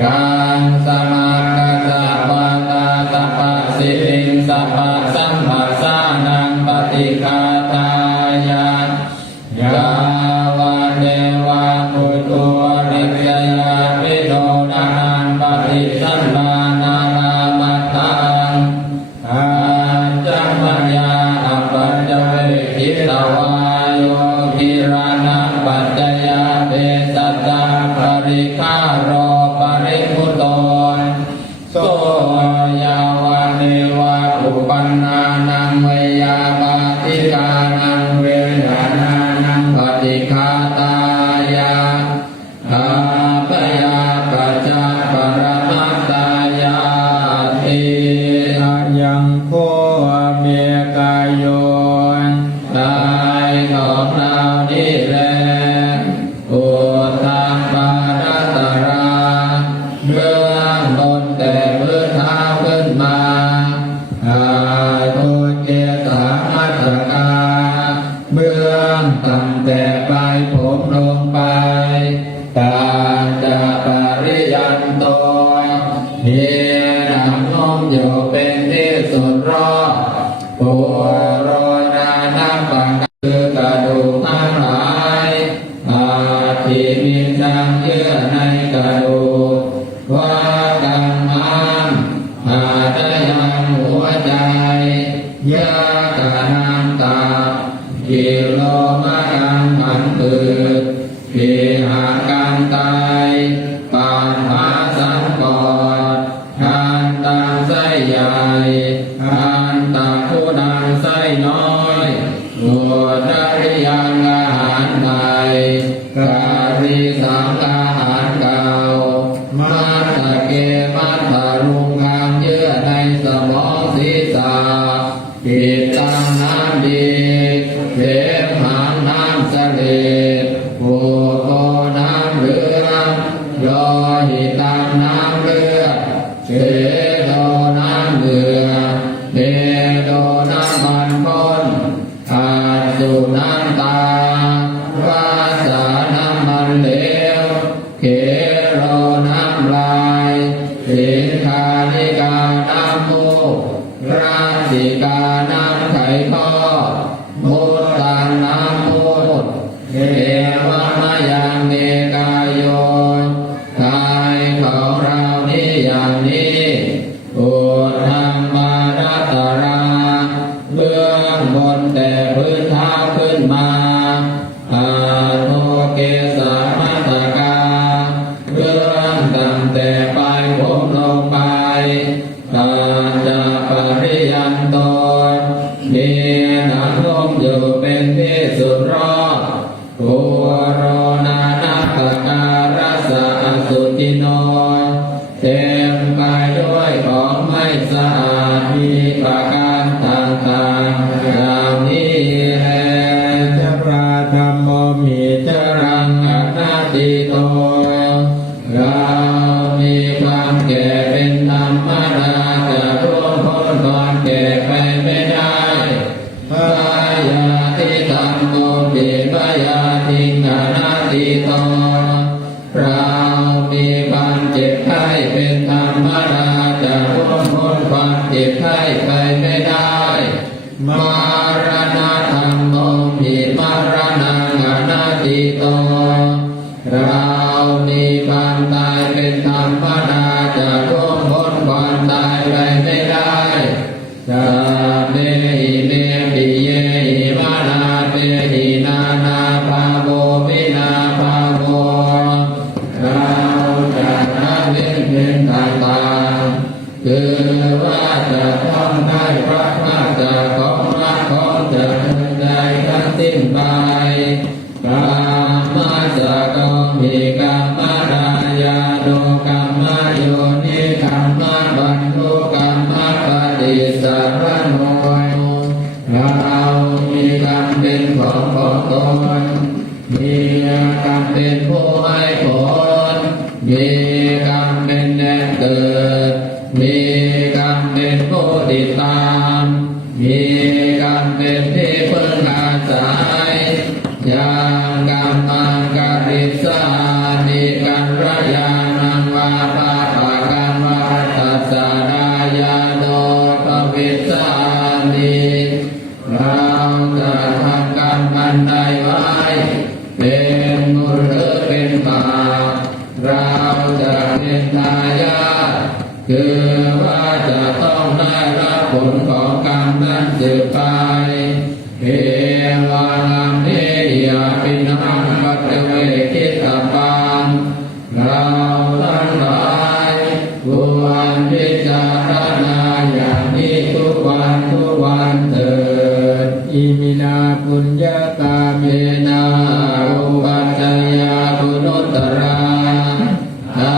ยังสมาคัสสะวาตาตปะสิริงสัพพะสัมภัสสานังปฏิฆาตายายาวะเดวะปุตโตริยยาวิโดนานังปฏิสัมมานารามัตตังอาจัมมยาปัจเจเวทิตวายโยกิรานะปัจจยาเตสัจจาปริฆาโรปริพุตโตโสยาวะเนวะอุปันนานังเวยาปาติกานังเวรนานังปฏิฆาตายาอาปยาปัจจาปรมัตตายาติอายังโคเมกายโยกายของเรานี่แหละอุตังปารัตตราเบื้องบนแต่พื้นเท้าขึ้นมาอาตุเจตามัสกาเบื้องต่ำแต่ปลายผมลงไปตาจะปริยันโตเฮียนำน้อมอยู่เป็นที่สุดรอบปุโรนานาปังคือกระดูกทั้งหลายอาทิมินังเยื่อในกระดูกว่ากังมันอาทยังหัวใจยากานังตากิโลมะกังมันตืดปีหากังไตปานหาสังกอดอันตังไส้ใหญ่อันตังผู้ดังไส้น้อยบัวได้ยังอาหารใหม่การีสังอาหารเก่ามัตตะเกมัตตะรุงคางเยื่อในสมองศีรษะปิดตังน้ำดีเสมหางน้ำเสลดปูโกน้ำเหลืองยอหิตังน้ำเลือดเสโดน้ำเหลืองเดโดน้ำมันข้นอาสุน้ำตาวาสาน้ำมันเหลวเขโรน้ำลายสินคานิกาน้ำมูกราสิกาน้ำไขข้อมุตตังน้ำมูดเอวมะยังเมกายโยกายของเรานี้อย่างนี้อุทังมารัตตราเบื้องบนแต่พื้นเท้าขึ้นมาอาโนเกสามัตตกาเบื้องต่ำแต่ปลายผมลงไปตาจะปริยันโตมีหนังลมอยู่เป็นที่สุดรอบปุโรนานาคการัสสะอสุจิโนเต็มไปด้วยของไม่สะอาดมีประการต่างๆอย่างนี้แลจราธรรมโมมิจรังอนัตติโตเรามีความแก่เป็นธรรมดาจะร่วงพ้นความแก่ไปไม่ได้พยาธิธรรมโมปิพยาธิอนัตติโตเรามีความเจ็บไข้เป็นธรรมดาจะร่วงพ้นความเจ็บไข้ไปไม่ได้มรณะธรรมโมปิมรณังอนัตติโตเรามีความตายเป็นธรรมดาจะร่วงพ้นความตายไปไม่ได้จะเมหิเมปิเยหิมานาเปหินานาภาโววินาภาโวเราจะละเว้นเป็นต่างๆคือว่าจะต้องได้พระมาจากของรักของจะได้ทั้งสิ้นไปกามาจากกองมีกรรมรายาโดกรรมโยนิกรรมบรรลุกรรมปฏิสัรโนเรามีกรรมเป็นของตนมีกรรมเป็นผู้ให้ผลมีกรรมเป็นแดนเกิดมีกรรมเป็นผู้ติดตามมีกรรมเป็นที่พึ่งอาศัยยังกรรมังกริสานิกันรยานังวาปา เราจะเป็นทายาทคือว่าจะต้องได้รับผลของกรรมนั้นสืบไปเอวานังเนียปินังปัจเวคิตาปังเราทั้งหลายควรพิจารณาอย่างนี้ทุกวันเถิดอิมินาปุญญาตาเมนาอุปัชฌายาคุณุตตราอา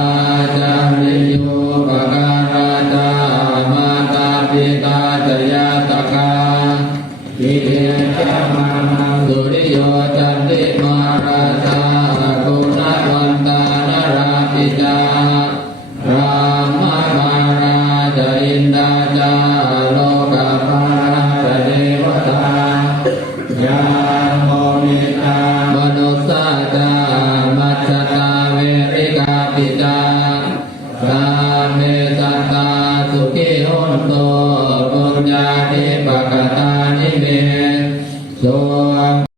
จาริโยปการาจามาตาปิตาจยาตกาอิเดชะมานังสุริโยจันติมาราชากุณวันตานราปิจารามามาราจอินดาจาโลกาภาราจเทวตายาโมมิตามนุสสาจามัจจตาเวริกาปิจาสาเมตัตตาสุขิโหนโตปุญญาเท